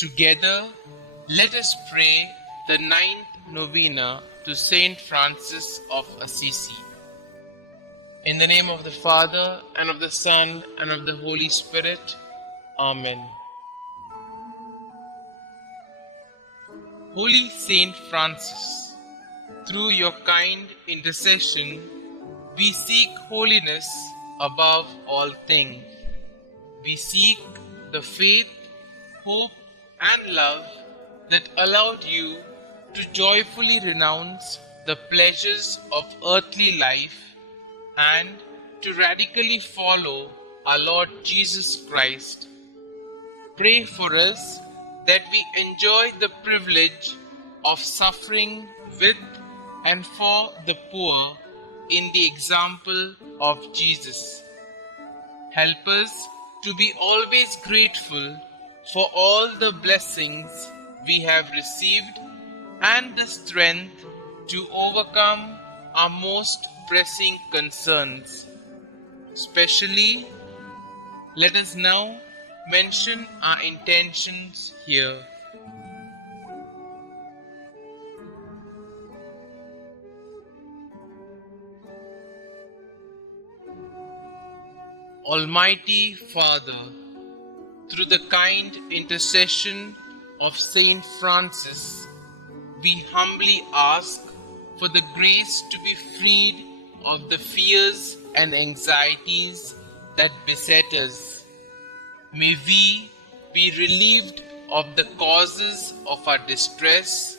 Together, let us pray the ninth Novena to St Francis of Assisi. In the name of the Father, and of the Son, and of the Holy Spirit. Amen. Holy Saint Francis, through your kind intercession, we seek holiness above all things. We seek the faith, hope, and love that allowed you to joyfully renounce the pleasures of earthly life and to radically follow our Lord Jesus Christ. Pray for us that we enjoy the privilege of suffering with and for the poor in the example of Jesus. Help us to be always grateful for all the blessings we have received and the strength to overcome our most pressing concerns. Especially, let us now mention our intentions here. Almighty Father, through the kind intercession of St Francis, we humbly ask for the grace to be freed of the fears and anxieties that beset us. May we be relieved of the causes of our distress,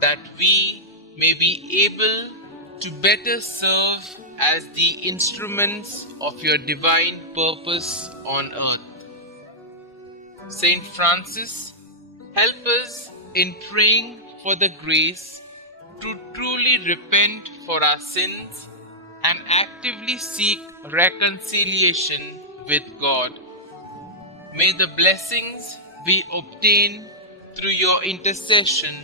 that we may be able to better serve as the instruments of your divine purpose on earth. Saint Francis, help us in praying for the grace to truly repent for our sins and actively seek reconciliation with God. May the blessings we obtain through your intercession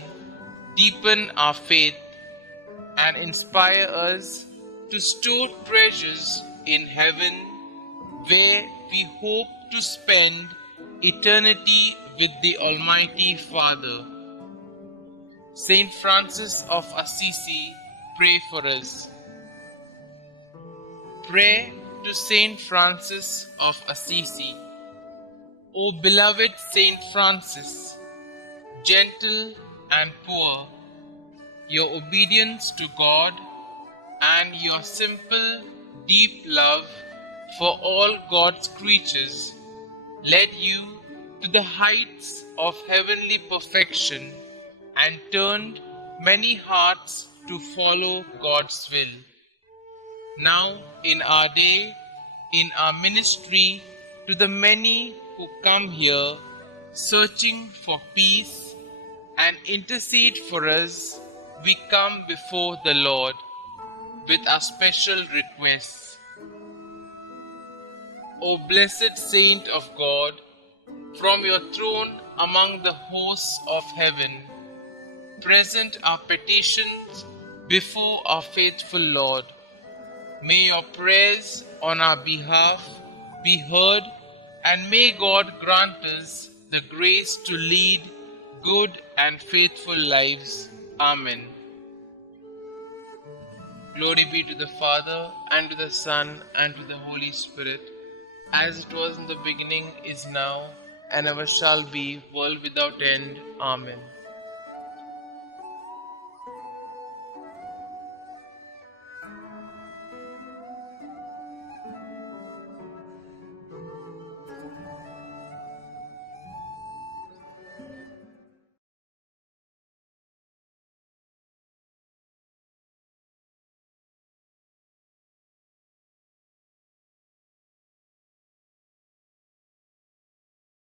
deepen our faith and inspire us to store treasures in heaven, where we hope to spend eternity with the Almighty Father. St Francis of Assisi, pray for us. Pray to St Francis of Assisi. O beloved St Francis, gentle and poor, your obedience to God and your simple, deep love for all God's creatures led you to the heights of heavenly perfection and turned many hearts to follow God's will. Now, in our day, in our ministry, to the many who come here searching for peace and intercede for us, we come before the Lord with our special requests. O blessed Saint of God, from your throne among the hosts of heaven, present our petitions before our faithful Lord. May your prayers on our behalf be heard, and may God grant us the grace to lead good and faithful lives. Amen. Glory be to the Father, and to the Son, and to the Holy Spirit, as it was in the beginning, is now, and ever shall be, world without end. Amen.